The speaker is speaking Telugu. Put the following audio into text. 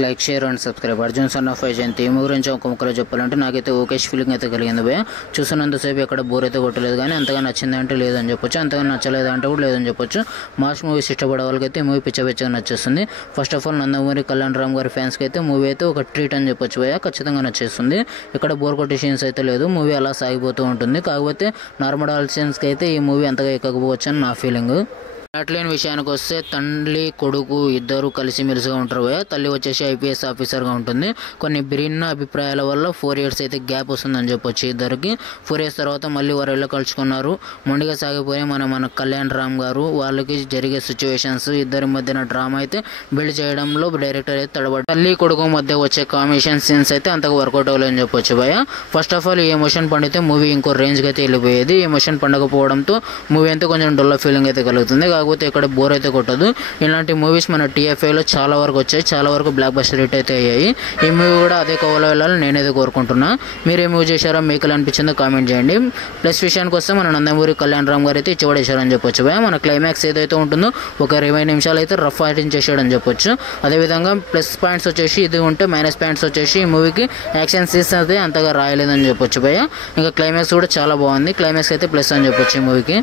Like share and subscribe. Arjun son of Vyjayanthi ఈ మూవీ గురించి ఒక ముక్కలో చెప్పాలంటే నాకైతే ఓకేష్ ఫీలింగ్ అయితే కలిగింది భయ. చూసినంతసేపు ఎక్కడ బోర్ అయితే కొట్టలేదు, కానీ అంతగా నచ్చింది అంటే లేదని చెప్పొచ్చు, అంతగా నచ్చలేదు అంటే కూడా లేదని చెప్పొచ్చు. మాస్ మూవీస్ ఇష్టపడే వాళ్ళకైతే ఈ మూవీ పిచ్చగా నచ్చేస్తుంది. First of all Nandamuri Kalyan Ram గారి ఫ్యాన్స్కి అయితే మూవీ అయితే ఒక ట్రీట్ అని చెప్పొచ్చు భయ, ఖచ్చితంగా నచ్చేస్తుంది. ఇక్కడ బోర్ కొట్టే సీన్స్ అయితే లేదు, మూవీ అలా సాగిపోతూ ఉంటుంది. కాకపోతే నార్మల్ ఆడియన్స్కి అయితే ఈ మూవీ అంతగా ఎక్కకపోవచ్చు అని నా ఫీలింగ్. ప్లాట్లైన్ విషయానికి వస్తే తల్లి కొడుకు ఇద్దరు కలిసిమెలిసిగా ఉంటారు భయ. తల్లి వచ్చేసి ఐపీఎస్ ఆఫీసర్గా ఉంటుంది. కొన్ని భిన్న అభిప్రాయాల వల్ల 4 years అయితే గ్యాప్ వస్తుందని చెప్పొచ్చు ఇద్దరికి. 4 years తర్వాత మళ్ళీ వారు ఇళ్ళ కలుసుకున్నారు. మొండిగా సాగిపోయి మన కళ్యాణ్ రామ్ గారు వాళ్ళకి జరిగే సిచ్యువేషన్స్, ఇద్దరి మధ్యన డ్రామా అయితే బిల్డ్ చేయడంలో డైరెక్టర్ అయితే తడబడ్డారు. తల్లి కొడుకు మధ్య వచ్చే కాంబినేషన్ సీన్స్ అయితే అంతగా వర్కౌట్ అవ్వలేదని చెప్పొచ్చు భయ. ఫస్ట్ ఆఫ్ ఆల్ ఈ ఎమోషన్ పండితే మూవీ ఇంకో రేంజ్కి అయితే వెళ్ళిపోయేది. ఎమోషన్ పండకపోవడంతో మూవీ అయితే కొంచెం డొల్ల ఫీలింగ్ అయితే కలుగుతుంది. కాకపోతే ఇక్కడ బోర్ అయితే కొట్టదు. ఇలాంటి మూవీస్ మన టీఎఫ్ఐలో చాలా వరకు వచ్చాయి, చాలా వరకు బ్లాక్ బస్టర్ హిట్ అయితే అయ్యాయి. ఈ మూవీ కూడా అదే కోవలో వెళ్ళాలని నేనైతే కోరుకుంటున్నా. మీరు ఏ మూవీ చేశారో మీకు ఎలా అనిపించిందో కామెంట్ చేయండి. ప్లస్ విషయానికి వస్తే మన నందమూరి కళ్యాణ్ రామ్ గారు అయితే ఇచ్చిపడేశారని చెప్పొచ్చు భయ. మన క్లైమాక్స్ ఏదైతే ఉంటుందో ఒక 20 నిమిషాలు అయితే రఫ్ ఫైటింగ్ చేశాడని చెప్పొచ్చు. అదేవిధంగా ప్లస్ పాయింట్స్ వచ్చేసి ఇది ఉంటే, మైనస్ పాయింట్స్ వచ్చేసి ఈ మూవీకి యాక్షన్ సీన్స్ అయితే అంతగా రాయలేదని చెప్పొచ్చు భయ. ఇంకా క్లైమాక్స్ కూడా చాలా బాగుంది. క్లైమాక్స్ అయితే ప్లస్ అని చెప్పొచ్చు ఈ మూవీకి.